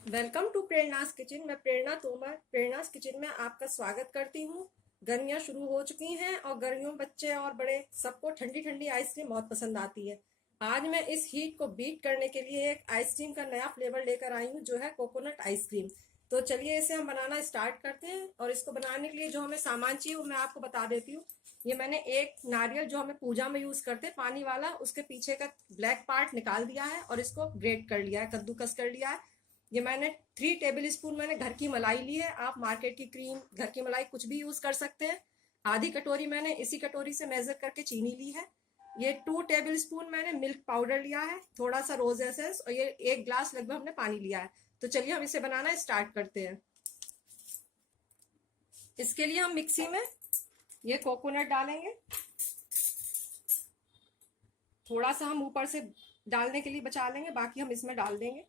Welcome to प्रेरणास kitchen. मैं प्रेरणा Tomar प्रेरणास kitchen में आपका स्वागत करती हूँ। गर्मियाँ शुरू हो चुकी हैं और गर्मियों में बच्चे और बड़े सबको ठंडी ठंडी आइसक्रीम बहुत पसंद आती है। आज मैं इस हीट को बीट करने के लिए एक आइसक्रीम का नया फ्लेवर लेकर आई हूँ जो है कोकोनट आइसक्रीम। तो चलिए इसे हम बनाना स्टार्ट करते हैं। और इसको बनाने के लिए जो हमें सामान चाहिए वो मैं आपको बता देती हूँ। ये मैंने एक नारियल जो हमें पूजा में यूज करते हैं पानी वाला, उसके पीछे का ब्लैक पार्ट निकाल दिया है और इसको ग्रेट कर लिया है, कद्दूकस कर लिया है। ये मैंने 3 टेबल स्पून मैंने घर की मलाई ली है। आप मार्केट की क्रीम, घर की मलाई कुछ भी यूज कर सकते हैं। आधी कटोरी मैंने इसी कटोरी से मेजर करके चीनी ली है। ये 2 टेबल स्पून मैंने मिल्क पाउडर लिया है, थोड़ा सा रोज एसेंस, और ये 1 ग्लास लगभग हमने पानी लिया है। तो चलिए हम इसे बनाना स्टार्ट करते हैं। इसके लिए हम मिक्सी में ये कोकोनट डालेंगे। थोड़ा सा हम ऊपर से डालने के लिए बचा लेंगे, बाकी हम इसमें डाल देंगे।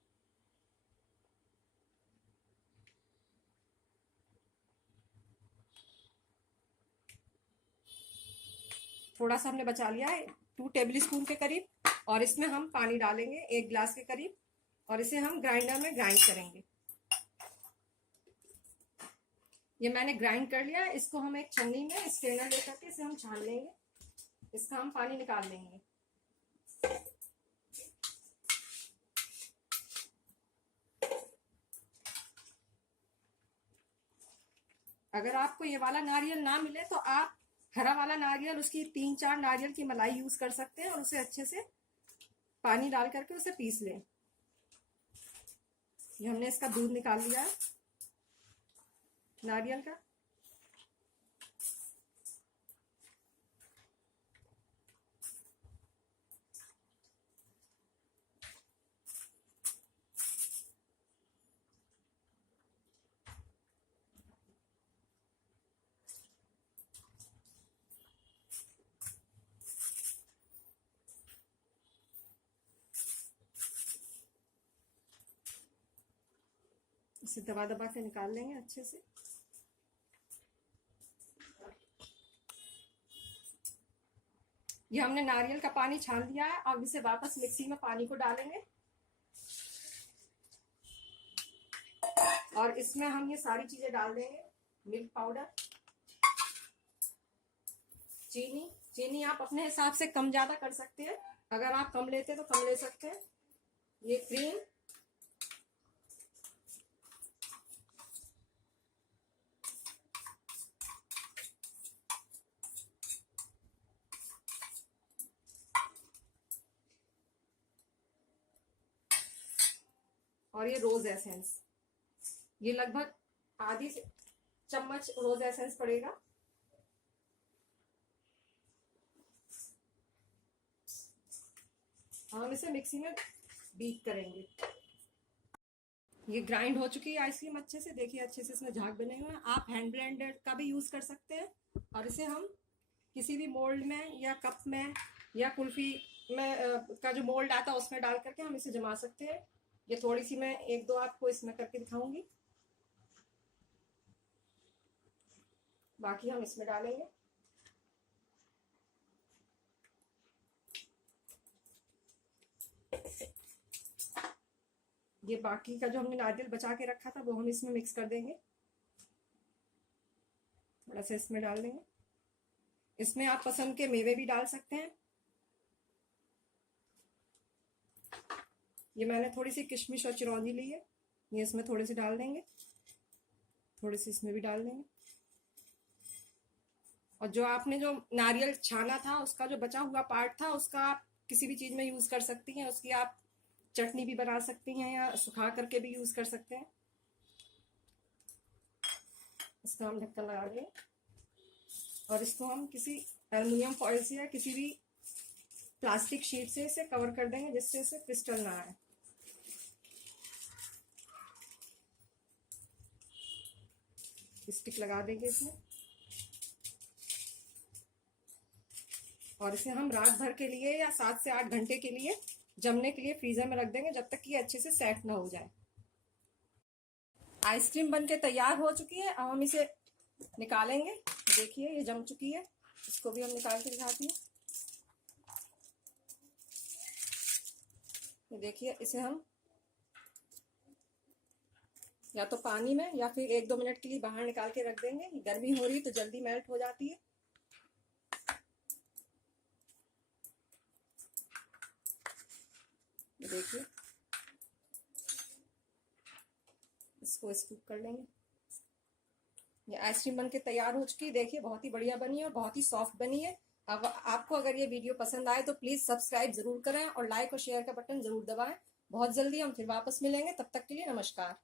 थोड़ा सा हमने बचा लिया है, 2 टेबल स्पून के करीब। और इसमें हम पानी डालेंगे 1 ग्लास के करीब और इसे हम ग्राइंडर में ग्राइंड करेंगे। ये मैंने ग्राइंड कर लिया है। इसको हम एक छन्नी में स्ट्रेनर लेकर के इसे हम छान लेंगे। इसका हम पानी निकाल लेंगे। अगर आपको ये वाला नारियल ना मिले तो आप हरा वाला नारियल, उसकी 3-4 नारियल की मलाई यूज कर सकते हैं और उसे अच्छे से पानी डाल करके उसे पीस लें। ये हमने इसका दूध निकाल लिया है नारियल का। इसे दबा दबा के निकाल लेंगे अच्छे से। ये हमने नारियल का पानी छान दिया है। अब इसे वापस मिक्सी में पानी को डालेंगे और इसमें हम ये सारी चीजें डाल देंगे। मिल्क पाउडर, चीनी। चीनी आप अपने हिसाब से कम ज्यादा कर सकते हैं, अगर आप कम लेते तो कम ले सकते हैं। ये क्रीम, और ये रोज एसेंस। ये लगभग आधी चम्मच रोज एसेंस पड़ेगा। हम इसे मिक्सी में बीट करेंगे। ये ग्राइंड हो चुकी है आइसक्रीम अच्छे से। देखिए अच्छे से इसमें झाग बने हुए हैं। आप हैंड ब्लेंडर का भी यूज कर सकते हैं और इसे हम किसी भी मोल्ड में या कप में या कुल्फी में का जो मोल्ड आता है उसमें डाल करके हम इसे जमा सकते हैं। ये थोड़ी सी मैं 1-2 आपको इसमें करके दिखाऊंगी, बाकी हम इसमें डालेंगे। ये बाकी का जो हमने नारियल बचा के रखा था वो हम इसमें मिक्स कर देंगे। थोड़ा सा इसमें डाल देंगे। इसमें आप पसंद के मेवे भी डाल सकते हैं। ये मैंने थोड़ी सी किशमिश और चिरौंजी ली है, ये इसमें थोड़े से डाल देंगे। थोड़े से इसमें भी डाल देंगे। और जो आपने जो नारियल छाना था उसका जो बचा हुआ पार्ट था उसका आप किसी भी चीज में यूज कर सकती हैं। उसकी आप चटनी भी बना सकती हैं या सुखा करके भी यूज कर सकते हैं। इसका हम ढक्कन लगा देंगे और इसको हम किसी एल्युमिनियम फॉइल से या किसी भी प्लास्टिक शीट से इसे कवर कर देंगे जिससे इसे क्रिस्टल ना आए। स्टिक लगा देंगे इसमें और इसे हम रात भर के लिए या 7 से 8 घंटे के लिए जमने के लिए फ्रीजर में रख देंगे, जब तक कि अच्छे से सेट ना हो जाए। आइसक्रीम बनके तैयार हो चुकी है। अब हम इसे निकालेंगे। देखिए ये जम चुकी है। इसको भी हम निकाल के दिखाती हूँ। ये देखिए इसे हम या तो पानी में या फिर 1-2 मिनट के लिए बाहर निकाल के रख देंगे। गर्मी हो रही है तो जल्दी मेल्ट हो जाती है। देखिए, इसको स्कूप कर लेंगे। ये आइसक्रीम बन के तैयार हो चुकी है। देखिए, बहुत ही बढ़िया बनी है और बहुत ही सॉफ्ट बनी है। अब आपको अगर ये वीडियो पसंद आए तो प्लीज सब्सक्राइब जरूर करें और लाइक और शेयर का बटन जरूर दबाएं। बहुत जल्दी हम फिर वापस मिलेंगे, तब तक के लिए नमस्कार।